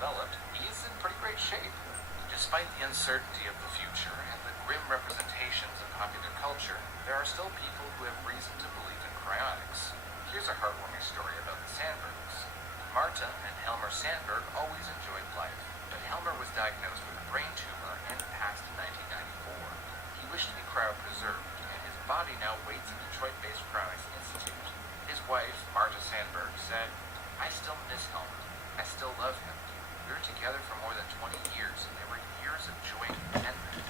developed, he is in pretty great shape. Despite the uncertainty of the future and the grim representations of popular culture, there are still people who have reason to believe in cryonics. Here's a heartwarming story about the Sandbergs. Marta and Helmer Sandberg always enjoyed life, but Helmer was diagnosed with a brain tumor and passed in 1994. He wished to be cryopreserved, and his body now waits at Detroit-based Cryonics Institute. His wife, Marta Sandberg, said, "I still miss Helmer. I still love him. We were together for more than 20 years, and there were years of joy and contentment."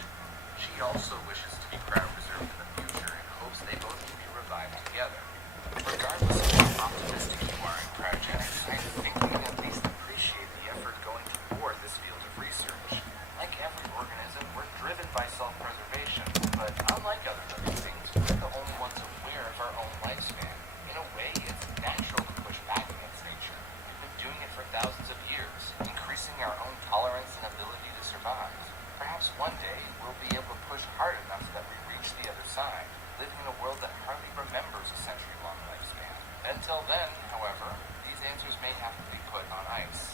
She also wishes to be cryopreserved in the future and hopes they both can be revived together. Regardless of how optimistic you are in cryogenics, I think we can at least appreciate the effort going toward this field of research. Like every organism, we're driven by self-preservation, but unlike other living things, we're the only ones aware of our own lifespan. In a way, it's natural to push back against nature. We've been doing it for thousands of years, increasing our own tolerance and ability to survive. Perhaps one day, we'll be able to push hard enough that we reach the other side, living in a world that hardly remembers a century-long lifespan. Until then, however, these answers may have to be put on ice.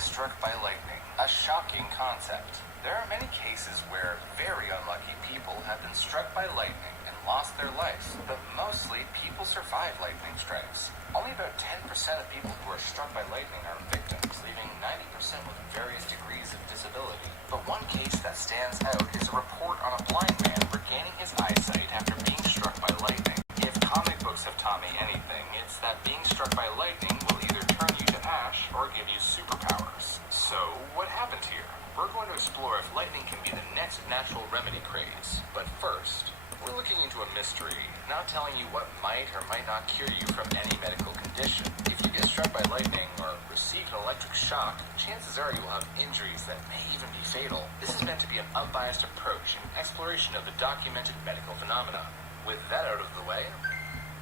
Struck by lightning, a shocking concept. There are many cases where very unlucky people have been struck by lightning and lost their lives, but mostly people survive lightning strikes. Only about 10% of people who are struck by lightning are victims, leaving 90% with various degrees of disability. But one case that stands out is a report on a blind man regaining his eyesight after being struck by lightning. If comic books have taught me anything, it's that being struck by lightning will either turn you to ash or give you superpowers. So, what happened here? We're going to explore if lightning can be the next natural remedy craze. But first, we're looking into a mystery, not telling you what might or might not cure you from any medical condition. If you get struck by lightning or receive an electric shock, chances are you will have injuries that may even be fatal. This is meant to be an unbiased approach and exploration of the documented medical phenomena. With that out of the way,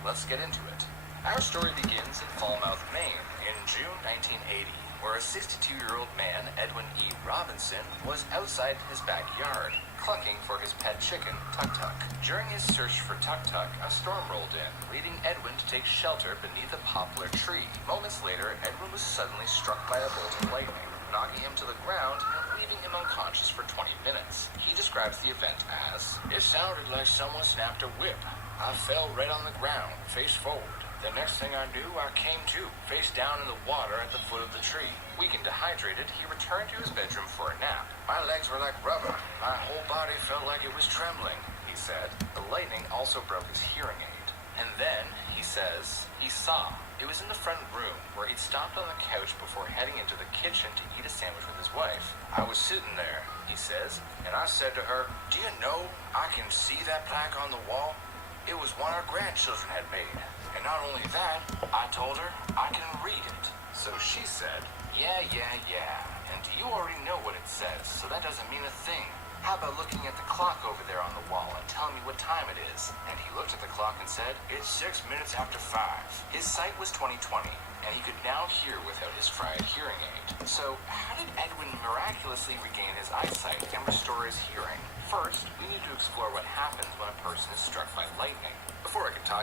let's get into it. Our story begins in Falmouth, Maine, in June 1980, where a 62-year-old man, Edwin E. Robinson, was outside his backyard, clucking for his pet chicken, Tuk-Tuk. During his search for Tuk-Tuk, a storm rolled in, leading Edwin to take shelter beneath a poplar tree. Moments later, Edwin was suddenly struck by a bolt of lightning, knocking him to the ground and leaving him unconscious for 20 minutes. He describes the event as, "It sounded like someone snapped a whip. I fell right on the ground, face forward. The next thing I knew, I came to, face down in the water at the foot of the tree." Weak and dehydrated, he returned to his bedroom for a nap. "My legs were like rubber. My whole body felt like it was trembling," he said. The lightning also broke his hearing aid. And then, he says, he saw. It was in the front room, where he'd stopped on the couch before heading into the kitchen to eat a sandwich with his wife. "I was sitting there," he says, "and I said to her, 'Do you know, I can see that plaque on the wall? It was one our grandchildren had made. And not only that, I told her I can read it.'" So she said, yeah, and you already know what it says, so that doesn't mean a thing. How about looking at the clock over there on the wall and telling me what time it is?" And he looked at the clock and said, "It's 6 minutes after 5. His sight was 20/20, and he could now hear without his fried hearing aid. So how did Edwin miraculously regain his eyesight and restore his hearing? First, we need to explore what happens when a person is struck by lightning. Before I can talk